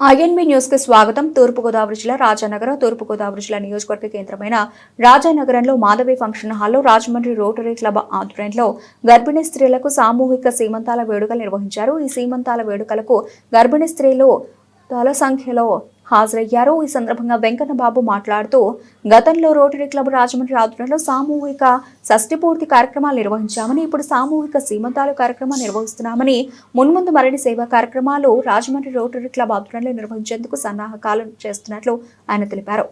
INB న్యూస్కి స్వాగతం. తూర్పుగోదావరి జిల్లా రాజానగరం తూర్పుగోదావరి జిల్లా నియోజకవర్గ కేంద్రమైన రాజానగరంలో మాధవి ఫంక్షన్ హాల్లో రాజమండ్రి రోటరీ క్లబ్ ఆధ్వర్యంలో గర్భిణీ స్త్రీలకు సామూహిక సీమంతాల వేడుకలు నిర్వహించారు. ఈ సీమంతాల వేడుకలకు గర్భిణీ స్త్రీలు తల సంఖ్యలో హాజరయ్యారు. ఈ సందర్భంగా వెంకన్నబాబు మాట్లాడుతూ గతంలో రోటరీ క్లబ్ రాజమండ్రి ఆధ్వర్యంలో సామూహిక షష్టి పూర్తి కార్యక్రమాలు నిర్వహించామని ఇప్పుడు సామూహిక సీమంతాలు కార్యక్రమాలు నిర్వహిస్తున్నామని మున్ముందు మరణి సేవా కార్యక్రమాలు రాజమండ్రి రోటరీ క్లబ్ ఆధ్వర్యంలో నిర్వహించేందుకు సన్నాహకాలు చేస్తున్నట్లు ఆయన తెలిపారు.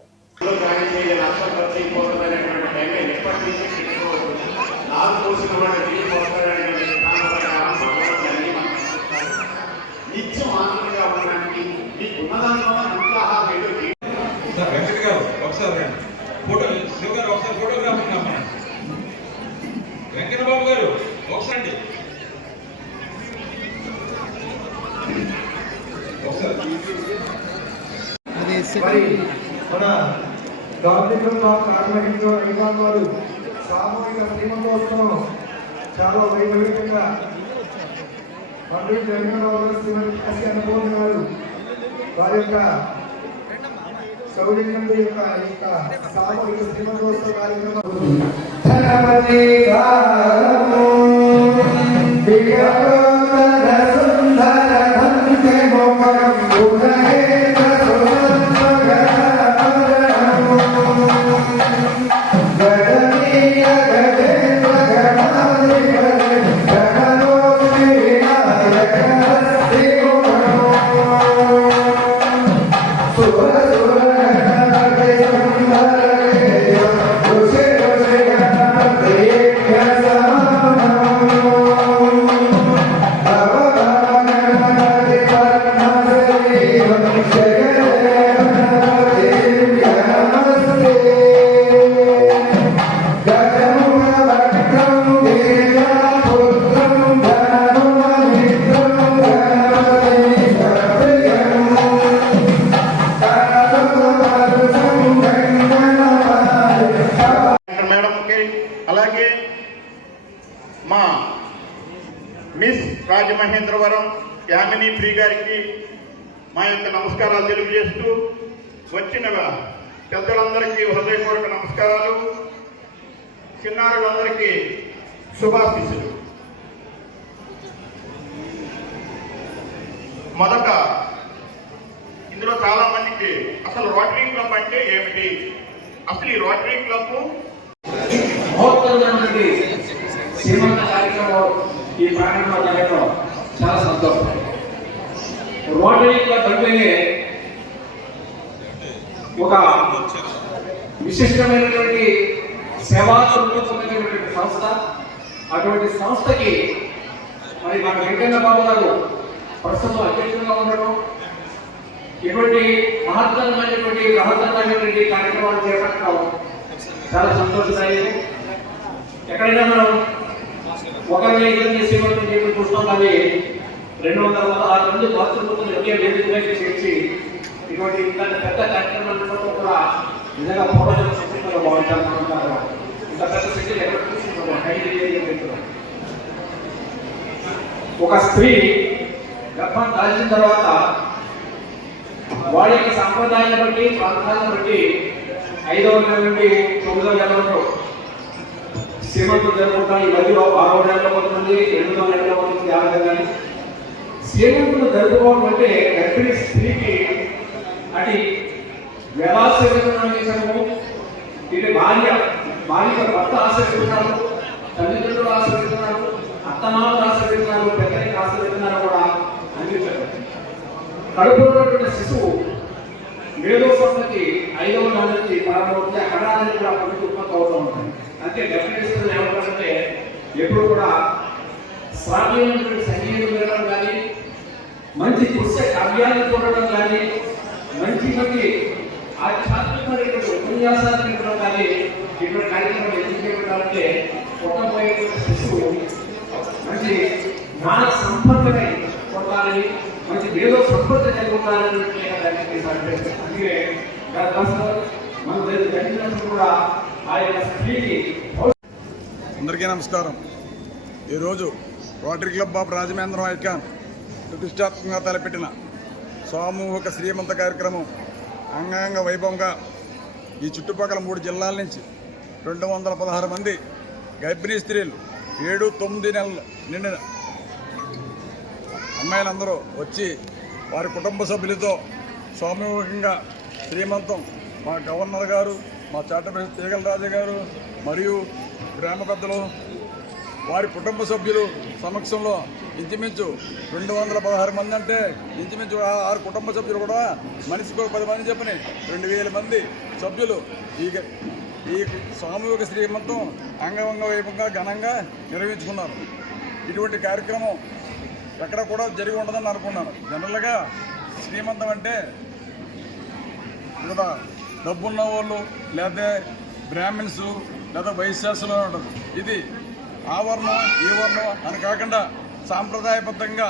వెంకట బాబు గారు ఒకసారి మన డాక్టర్ కార్మిక రంగాల వారు సామూహిక శ్రీమంతోత్సవం చాలా వైభవంగా పండిట్ వెంకటరావు గారు శ్రీమతి కాశీ అనుభవం గారు వారి యొక్క సౌజన్యం యొక్క యొక్క సామూహిక శ్రీమంతోత్సవ కార్యక్రమం ధనపతి రాము విగతోదర సుందర ధన్య మోకరం గుణహేత సుమంగళాభరణము. మా మిస్ రాజమహేంద్రవరం యామిని ప్రి గారికి మా యొక్క నమస్కారాలు తెలియజేస్తూ వచ్చిన పెద్దలందరికీ హృదయపూర్వక నమస్కారాలు. చిన్నారులందరికీ శుభాశీస్సులు. మొదట ఇందులో చాలా మందికి అసలు రోటరీ క్లబ్ అంటే ఏమిటి? అసలు ఈ రోటరీ క్లబ్ శ్రీమంత కార్యక్రమం ఈ ప్రాంగణంలో చాలా సంతోషం. రోటరీ క్లబ్ అంటేనే ఒక విశిష్టమైనటువంటి సేవా పొందినటువంటి సంస్థ అటువంటి సంస్థకి మరి మన వెంకన్న బాబు గారు ప్రస్తుతం అధ్యక్షులుగా ఉండడం ఇటువంటి మహత్తరమైనటువంటి మహత్తరమైనటువంటి కార్యక్రమాలు చేపట్టడం చాలా సంతోషదాయకం. ఎక్కడైనా మనం ఒకరిని ఇద్దరిని చేసేటువంటి చూస్తాం కానీ రెండు వందల ఆరు మంది బాధ్యతలు ఒకే వేదిక మీద చేసి ఇటువంటి ఇంత పెద్ద కార్యక్రమాలు కూడా నిజంగా పోరాటం సంస్కృతిలో బాగుంటారు. ఇంత పెద్ద శక్తి ఎక్కడ చూస్తున్నాం హైదీ ఒక స్త్రీ గర్భం దాల్చిన తర్వాత వాడి యొక్క సంప్రదాయాన్ని బట్టి ప్రాంతాలను బట్టి ఐదవ నెల నుండి తొమ్మిదవ నెల వరకు సీమంతం జరుపుకుంటాం ఈ మధ్యలో ఆరో నెలలో కొంతమంది ఎనిమిదవ నెలలో కొంతమంది ఆరవ కానీ సీమంతులు జరుపుకోవడం అంటే గర్భిణీ స్త్రీకి అది వేలాశీర్వచనము ఇది భార్య భార్య భర్త ఆశ్రయిస్తున్నారు తల్లిదండ్రులు ఆశ్రయిస్తున్నారు అత్తమామలు ఆశ్రయిస్తున్నారు పెద్దలకి ఆశ్రయిస్తున్నారు కూడా అందించారు కడుపులో ఉన్నటువంటి శిశువు ఏడో సంతకి ఐదవ నెలకి నుంచి ప్రారంభమవుతుంది అక్కడ అనేది కూడా పనికి ఉత్పత్తి అవుతూ ఉంటుంది. అంతే డెఫినేషన్ ఏమంటారంటే ఎప్పుడు కూడా శ్రావ్యమైనటువంటి సంగీతం వినడం కానీ మంచి దృశ్య కావ్యాన్ని చూడడం కానీ మంచి మంచి ఆధ్యాత్మికమైనటువంటి ఉపన్యాసాలు వినడం కానీ ఇటువంటి కార్యక్రమం ఎందుకు చేయబడాలంటే పుట్టబోయేటువంటి శిశువు మంచి జ్ఞాన సంపన్నమై పొందాలని మంచి ఏదో సంపద కలిగి ఉండాలని దానికి అందుకే మన తల్లిదండ్రులు కూడా ఆ యొక్క స్త్రీకి అందరికీ నమస్కారం. ఈరోజు Rotary Club of Rajamahendram icon ప్రతిష్టాత్మకంగా తలపెట్టిన సామూహిక శ్రీమంత కార్యక్రమం అంగాంగ వైభవంగా ఈ చుట్టుపక్కల మూడు జిల్లాల నుంచి రెండు వందల పదహారు మంది గర్భిణీ స్త్రీలు ఏడు తొమ్మిది నెలలు నిండిన అమ్మాయిలందరూ వచ్చి వారి కుటుంబ సభ్యులతో సామూహికంగా శ్రీమంతం మా గవర్నర్ గారు మా చాటపల్లి తీగల రాజు గారు మరియు గ్రామ పెద్దలు వారి కుటుంబ సభ్యులు సమక్షంలో ఇంచుమించు రెండు వందల పదహారు మంది అంటే ఇంచుమించు ఆ- ఆరు కుటుంబ సభ్యులు కూడా మనిషికి ఒక పది మంది చెప్పని రెండు వేల మంది సభ్యులు. ఈ ఈ సామూహిక శ్రీమంతం అంగవంగ వైభవంగా ఘనంగా నిర్వహించుకున్నారు. ఇటువంటి కార్యక్రమం ఎక్కడ కూడా జరిగి ఉండదని అనుకున్నాను. జనరల్గా శ్రీమంతం అంటే ఇక్కడ డబ్బున్న వాళ్ళు లేదా బ్రాహ్మిన్స్ లేదా వైశ్యాసులు ఉంటుంది. ఇది ఆ వర్ణం ఈ వర్ణం అని కాకుండా సాంప్రదాయబద్ధంగా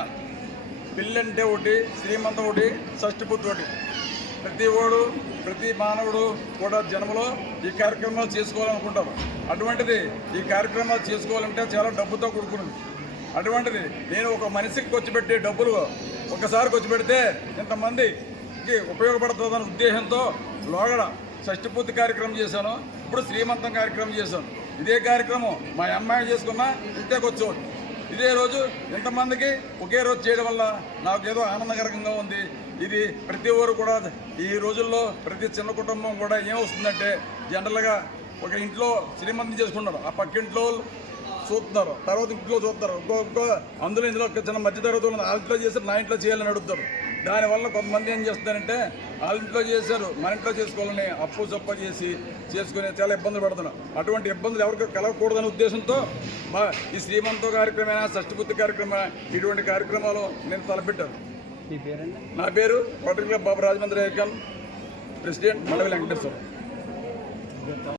పిల్లంటే ఒకటి శ్రీమంతం ఒకటి షష్టిపుత్తి ఒకటి. ప్రతి ఓడు ప్రతి మానవుడు కూడా జన్మలో ఈ కార్యక్రమాలు చేసుకోవాలనుకుంటారు. అటువంటిది ఈ కార్యక్రమాలు చేసుకోవాలంటే చాలా డబ్బుతో కూడుకున్నది. అటువంటిది నేను ఒక మనిషికి ఖర్చు పెట్టే డబ్బులు ఒకసారి ఖర్చు పెడితే ఇంతమందికి ఉపయోగపడుతుందన్న ఉద్దేశంతో లోగడ షష్టిపూర్తి కార్యక్రమం చేశాను. ఇప్పుడు శ్రీమంతం కార్యక్రమం చేశాను. ఇదే కార్యక్రమం మా అమ్మాయి చేసుకున్నా ఇంతే కూర్చోవచ్చు ఇదే రోజు ఇంతమందికి ఒకే రోజు చేయడం వల్ల నాకు ఏదో ఆనందకరంగా ఉంది. ఇది ప్రతి ఊరు కూడా ఈ రోజుల్లో ప్రతి చిన్న కుటుంబం కూడా ఏమొస్తుందంటే జనరల్గా ఒక ఇంట్లో శ్రీమంతం చేసుకుంటారు. ఆ పక్కింట్లో చూస్తున్నారు తర్వాత ఇంట్లో చూస్తారు ఇంకో ఇంకో అందులో ఇందులో ఒక చిన్న మధ్య తరగతి ఉన్న వాళ్ళ ఇంట్లో చేసి నా ఇంట్లో చేయాలని అడుగుతారు. దానివల్ల కొంతమంది ఏం చేస్తారంటే వాళ్ళ ఇంట్లో చేశారు మన ఇంట్లో చేసుకోవాలని అప్పు చప్ప చేసి చేసుకుని చాలా ఇబ్బందులు పడుతున్నారు. అటువంటి ఇబ్బందులు ఎవరికి కలగకూడదనే ఉద్దేశంతో మా ఈ శ్రీమంతో కార్యక్రమమైనా షష్టిపూర్తి కార్యక్రమం ఇటువంటి కార్యక్రమాలు నేను తలపెట్టాను. నా పేరు Rotary Club Babu Rajahmundry icon president Mandali Venkateswara.